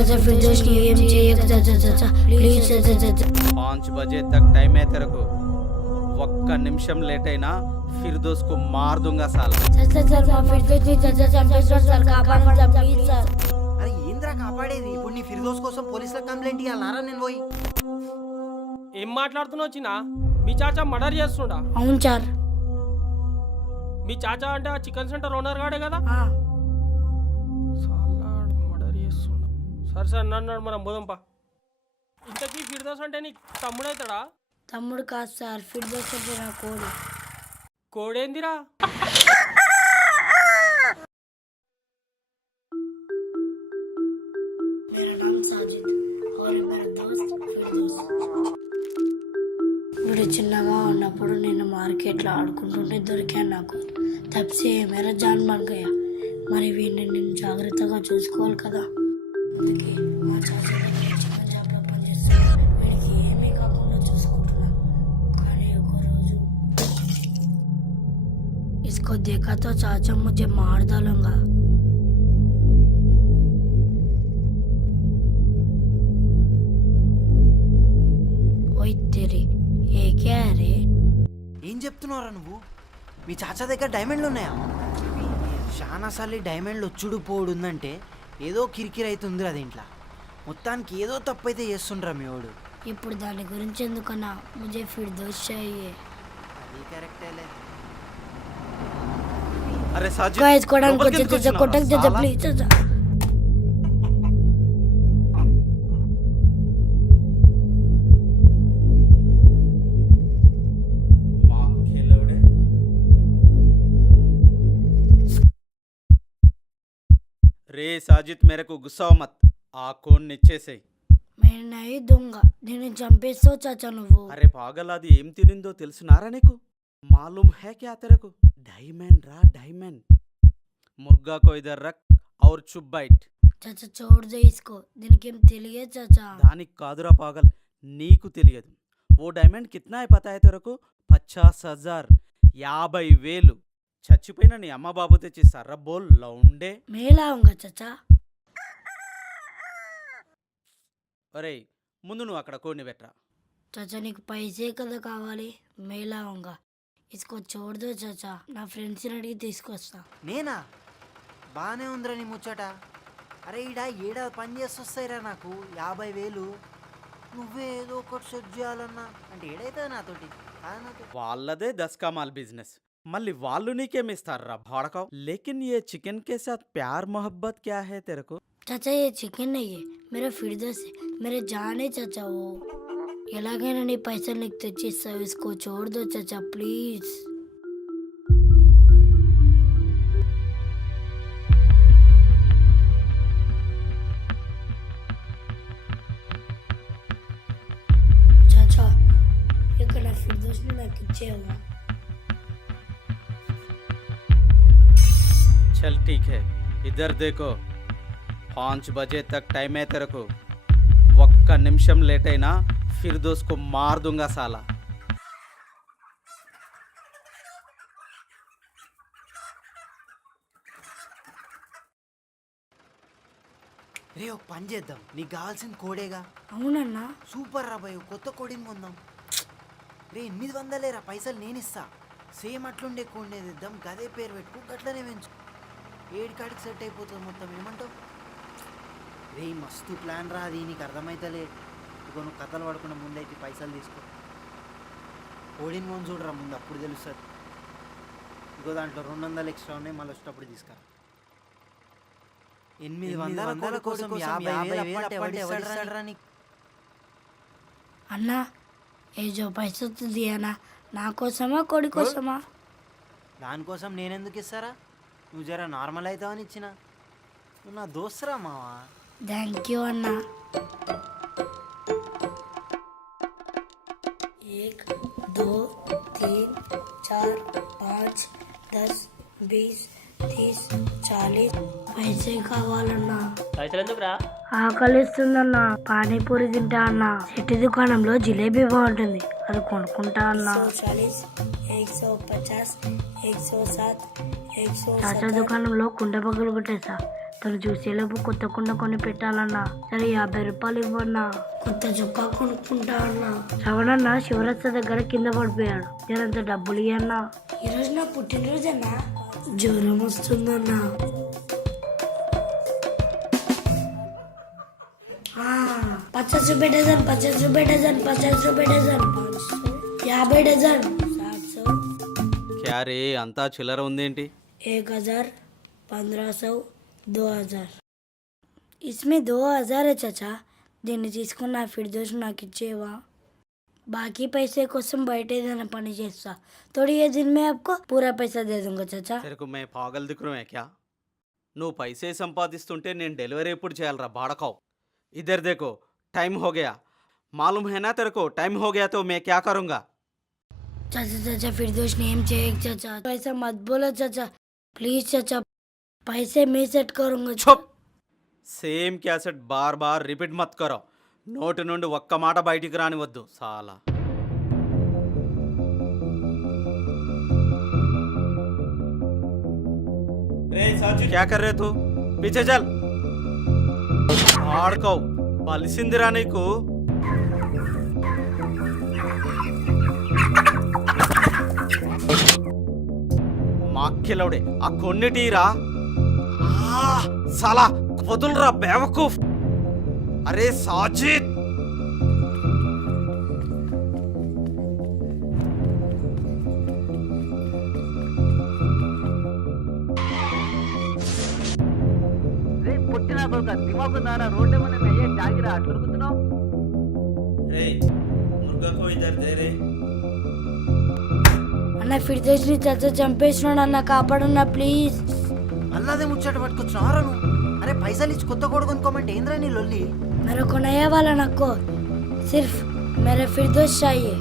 चाचा फिरदौस ने ये चाहिए चाचा चाचा प्लीज चाचा चाचा 5 बजे तक टाइम है तेरे को ఒక్క నిమిషం లేట్ అయినా ఫిర్దోస్ కు మార్ दूंगा साला चाचा सर మా ఫిర్దౌస్ ని चाचा చంపేస్తారు సార్ కాపాడండి సార్ ప్లీజ్ సార్ అరే ఏంద్రా కాపాడేది ఇప్పుడు నీ ఫిర్దోస్ కోసం పోలీసులకు కంప్లైంట్ ఇవ్వాలరా నేను పోయి ఏం మాట్లాడుతున్నావు వచ్చినా మీ చాచా మర్డర్ చేస్తుండా అవును సార్ మీ చాచా అంటే ఆ చికెన్ సెంటర్ ఓనర్ గాడే కదా ఆ, సాలాడ్ మర్డర్ చేస్తుండా సరే సరే నన్ను మనం పోదాంపా ఇంతకీ ఫిర్దోస్ అంటే నీకు తమ్ముడవుతాడా తమ్ముడు కాదు సార్ ఫిర్దౌస్ అంటే నా కోడి కోడేందిరా मेरा नाम साजिद और मेरा दोस्त फिरदौस వీడు చిన్నగా ఉన్నప్పుడు నేను మార్కెట్లో ఆడుకుంటుంటే దొరికాను నాకు తప్సే మేరా జాన్ బన్ గయా మరి వీడిని నేను జాగ్రత్తగా చూసుకోవాలి కదా అందుకే మా చాచా దగ్గర చిన్న జాబ్లో పనిచేస్తాను వీడికి ఏమీ కాకుండా చూసుకుంటున్నాను కానీ ఒకరోజు इसको देखा तो चाचा मुझे मार डालूंगा ओए तेरी ये क्या है रे ఏం చెప్తున్నావురా నువ్వు మీ చాచా దగ్గర డైమండ్లు ఉన్నాయా చాలాసార్లు డైమండ్లు వచ్చుడు పోడు ఉందంటే ఏదో కిరికిరి అవుతుందిరా దీంట్లో మొత్తానికి ఏదో తప్పు అయితే చేస్తుండ్రా మీ వాడు ఇప్పుడు దాని గురించి ఎందుకన్నా मुझे फिरदौस चाहिए అది కరెక్టేలే అరే సాజిద్ गाइस कोडान को లోపలికి ఎందుకు चाचा వచ్చినావురా? कोटक चाचा साला. प्लीज चाचा माँ खेले उड़े। రే సాజిద్ మేరకు గుస్సా మత్ ఆ కోన్ నిచ్చేసేయ్ मैं नहीं दूंगा నేను చంపేస్తావు చాచా నువ్వు అరే పాగల్ అది ఏం తినిందో తెలుసునారా నీకు మాలూమ్ హై క్యా తెరకు డైమండ్ రా డైమండ్ ముర్గా కో ఇధర్ రక్ ఔర్ చుప్ బైట్ చాచా छोड़ दे इसको దీనికి ఏం తెలియదు చాచా దానికి కాదురా పాగల్ నీకు తెలియదు ఓ డైమండ్ కిత్నా హై పతా హై తెరకు 50,000 50,000 చచ్చిపోయిన నీ అమ్మ బాబు తెచ్చి సర్ర బోల్ లౌండే मैं लाऊंगा चाचा ఒరేయ్ ముందు నువ్వు అక్కడ కోడిని పెట్టరా चाचा నీకు పైసే కదా కావాలి मैं लाऊंगा इसको छोड़ दो चाचा నా ఫ్రెండ్స్ ని అడిగి తీసుకొస్తా నేనా బాగానే ఉందిరా నీ ముచ్చట అరే ఈడ ఏడాది పని చేస్తొస్తాయిరా నాకు 50,000 నువ్వే ఏదో ఒకటి సెట్ చేయాలన్నా అంటే ఏడైతుంది నాతోటి కాదు నాతో వాళ్ళదే దస్కామాల్ బిజినెస్ మళ్ళీ వాళ్ళు నీకేమిస్తారా భాడకావ్ లేకిన్ ఏ చికెన్ కే సాత్ ప్యార్ మొహబ్బత్ క్యా హై తెరకు चाचा ये चिकन नहीं है मेरा फिरदौस है मेरे जान है चाचा वो ఎలాగైనా నీ పైసలు నీకు తెచ్చిస్తావు इसको छोड़ दो चाचा प्लीज चाचा ఇక్కడ నా ఫిర్దౌస్ ని నాకు ఇచ్చేవా चल ठीक है इधर देखो 5 बजे तक टाइम है तेरे को ఒక్క నిమిషం లేట్ అయినా ఫిర్దోస్ కు మార్ दूंगा साला రే ఒక పని చేద్దాం నీకు కావాల్సిన కోడేగా అవునన్నా సూపర్ రా భయ్ కొత్త కోడిని కొందాం రే 800 పైసలు నేను ఇస్తా సేమ్ అట్లుండే కోడిని తెద్దాం గదే పేరు పెట్టుకో గట్లనే పెంచు ఏడికాడికి సెట్ అయిపోతుంది మొత్తం ఏమంటావు రే మస్తు ప్లాన్ రా అది నీకు అర్థమైతలే ఇక నువ్వు కథలు పడకుండా ముందైతే పైసలు తీసుకో కోడిని కొని చూడరా ముందు అప్పుడు తెలుస్తుంది ఇంకో దాంట్లో 200 ఎక్స్ట్రా ఉన్నాయి మళ్ళీ వచ్చేటప్పుడు తీసుకురా 800 కోసం 50,000 అంటే ఎవడిస్తాడురా నీకు అన్నా ఏ జో పైసా తు దియా నా నా కోసమా కోడి కోసమా దానికోసం నేనెందుకు ఇస్తారా నువ్వు జర నార్మల్ అవుతావని ఇచ్చిన నువ్వు నా దోస్తురా మావా థ్యాంక్ యూ అన్నా 1 2 3 4 5 10 20 30 40 పైసే కావాలన్నా పైసలు ఎందుకురా ఆకలిస్తుందన్నా పానీపూరి తింటా అన్నా చెట్టు దుకాణంలో జిలేబీ బాగుంటుంది అది కొనుక్కుంటా అన్నా 150 150 107 107 దుకాణంలో కుండ పగ్గులు కొట్టేసా తను చూసేలోపు కొత్త కుండ కొని పెట్టాలన్నా. సరే 50 రూపాయలు ఇవ్వన్నా. కొత్త చొక్కా కొనుక్కుంటా అన్నా. శ్రవణన్న శివరాత్రి దగ్గర కింద పడిపోయాడు. నేనంత డబ్బులు ఇవ్వన్నా. ఈరోజు నా పుట్టినరోజన్నా. జ్వరం వస్తుందన్నా. पचास रुपए डजन 50 रुपए डजन 50 डजन 700 క్యా రే అంతా చిల్లర ఉందేంటి? 1000 1500 2000 इसमें 2000 है चाचा. దీన్ని తీసుకున్న ఫిర్దోస్ నాకు ఇచ్చేవా? బాకీ पैसे కోసం బయట ఏదైనా పని చేస్తా. थोड़ी ये दिन में आपको पूरा पैसा दे दूंगा चाचा. తెరకు మే పాగల్ దిక్కుమే క్యా? నువ్వు పైసే సంపాదిస్తుంటే నేను డెలివరీ ఎప్పుడు చేయాలరా బాడకావు? इधर देखो टाइम हो गया. मालूम है ना तेरे को टाइम हो गया तो मैं क्या करूँगा? चाचा चाचा फिरदोस ने एम चाहिए चाचा. पैसा मत बोलो चाचा प्लीज चाचा. पैसे मैं सेट करूंगा. चुप. Same cassette bar bar repeat మత్ కరో. నోటి నుండి ఒక్క మాట బయటికి రానివద్దు సాలా. क्या कर रहे तू? पीछे चल. ఆడుకో బలిసిందిరా నీకు. మాక్కెలవుడే ఆ కొన్నిటీరా. సాలా వదులురా బేవకూఫ్. అరే సాజిద్ పుట్టిన కొడుక దిమాగు నారా రోడ్డు మీద అయ్యే జాగిరా అట్లా ఉరుకుతున్నావు. అన్న ఫిర్దోస్ ని చాచా చంపేసినాడు అన్న. కాపాడన్నా ప్లీజ్. అల్లాదే ముచ్చట పట్టుకొచ్చినారా నువ్వు? అరే పైసలు ఇచ్చి కొత్త కోడి కొనుక్కోమంటే ఏంద్రా నీ లొల్లి? मेरे को नया वाला नको. सिर्फ मेरे फिरदोस चाहिए.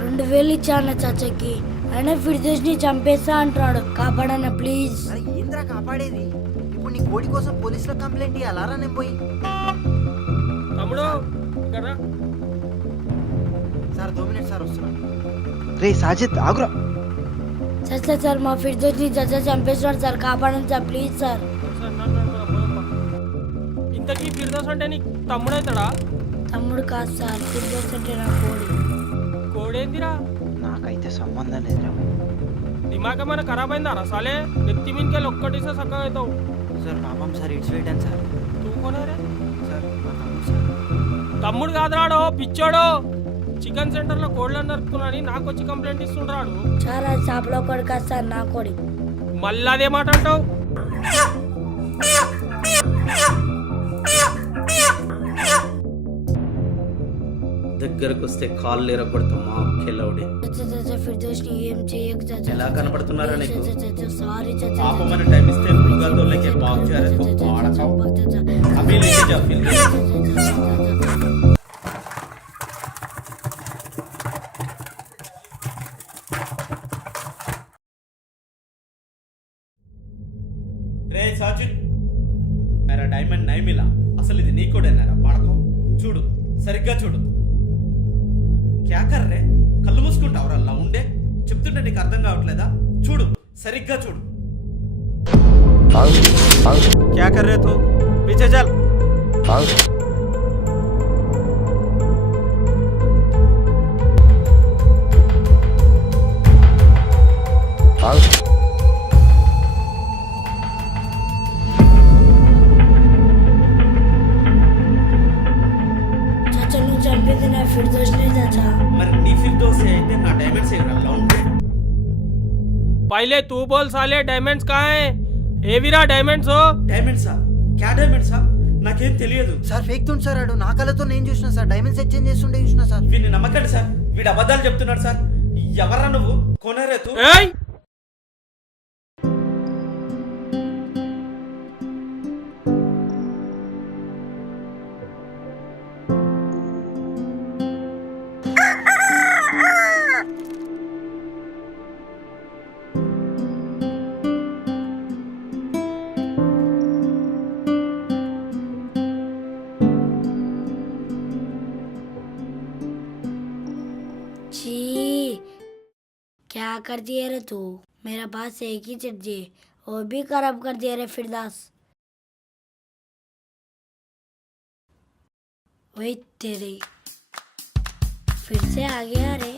2000 ఇచ్చాను చాచాకి. అయినా ఫిర్దోస్ ని చంపేస్తా అంటున్నాడు. కాపాడన్న ప్లీజ్. అరే ఏంద్రా కాపాడేది? ఇప్పుడు నీ కోడి కోసం పోలీసులకు కంప్లైంట్ ఇవ్వాలారా నేను పోయి? తమ్ముడు ఇక్కడ రా. సార్ 2 మినిట్స్ సార్ వస్తున్నా. రే సాజిద్ ఆగురా. చాచా సార్ మా ఫిర్దోస్ ని చాచా చంపేస్తున్నాడు సార్. కాపాడండి సార్ ప్లీజ్ సార్. సార్ నన్ను మనం పోదాంపా. ఇంతకీ ఫిర్దోస్ అంటే నీకు తమ్ముడవుతాడా? తమ్ముడు కాదు సార్. ఫిర్దోస్ అంటే నా కోడి. కోడేందిరా? నాకైతే సంబంధం లేదురా. దిమాగ్ ఏమైనా ఖరాబ్ అయిందా రసాలే? నెత్తి మీదకెళ్ళి ఒక్కటిసే చక్కగా అవుతావు. సార్ పాపం సార్ ఇట్స్ వెయిట్ సార్. తూకోనేరే సార్ మా తమ్ముడు సార్. తమ్ముడు కాదురాడో పిచ్చోడు. చికెన్ సెంటర్లో కోళ్ళని నరుకుతున్నాని నాకు వచ్చి కంప్లైంట్ ఇస్తుండ్రాడు. చాలా షాప్లో కోడి కాదు సార్ నా కోడి. మళ్ళీ అదే మాట అంటావు. దగ్గరకు వస్తే కాళ్ళు ఎరగొడతాం మాక్కెలవుడే. చాచా చాచా ఫిర్దోస్ ని ఏం చేయకు చాచా. ఎలా కనపడుతున్నారా నీకు? చాచా చాచా సారీ చాచా. ఆపమని టైం ఇస్తే ముగ్గా తోలేకే బాగు చేయాలి. అభి లేకే జా ఫిర్దోస్. రే సాజిద్ మేరా డైమండ్ నై మిలా. అసలు ఇది నీ కోడేనారా పడకో? చూడు సరిగ్గా చూడు. క్యా కర్ రే? కళ్ళు మూసుకుంటావురా అలా ఉండే. చెప్తుంటే నీకు అర్థం కావట్లేదా? చూడు సరిగ్గా చూడు. క్యా కర్ రే తూ? పీछे चल. చాచా నువ్వు చంపేది నా ఫిర్దోస్ ని చాచా. మరి నీ ఫిర్దోస్ అయితే నా డైమండ్స్ అలా ఉండే. पहले तू बोल साले डायमंड्स कहाँ है? ఏవిరా డైమండ్స్? డైమండ్సా? క్యా డైమండ్సా? నాకేం తెలియదు సార్ ఫేక్ తుండు సార్. ఆడు నా కళ్ళతో నేను చూసిన సార్. డైమండ్స్ ఎక్స్చేంజ్ చేస్తుండే చూసిన సార్. వీడిని నమ్మకండి సార్. వీడు అబద్ధాలు చెప్తున్నాడు సార్. ఎవరా నువ్వు? కొనరే తూ? ఏయ్ छी क्या कर दिया रे तू. मेरा पास एक ही चिट्ठी है वो भी खराब कर दिया रे फिरदास। वही तेरी फिर से आ गया रे।